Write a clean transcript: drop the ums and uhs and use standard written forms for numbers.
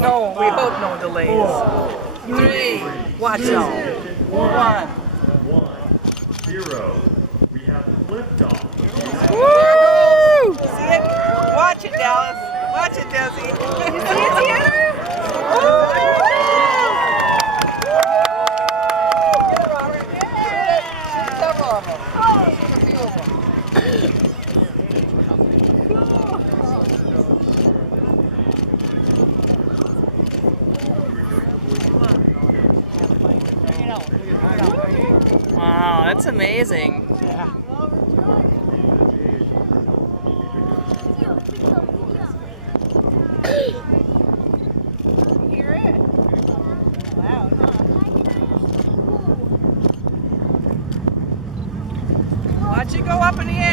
No, we hope no delays. 3, watch out. 1. 0. We have liftoff. Woo! See it? Watch it, Dallas. Watch it, Desi. You see it, Tiana? Get it, Robert. Shoot several of them. Shoot a few of them. Wow, that's amazing. Hear it? Loud, huh? Watch it go up in the air.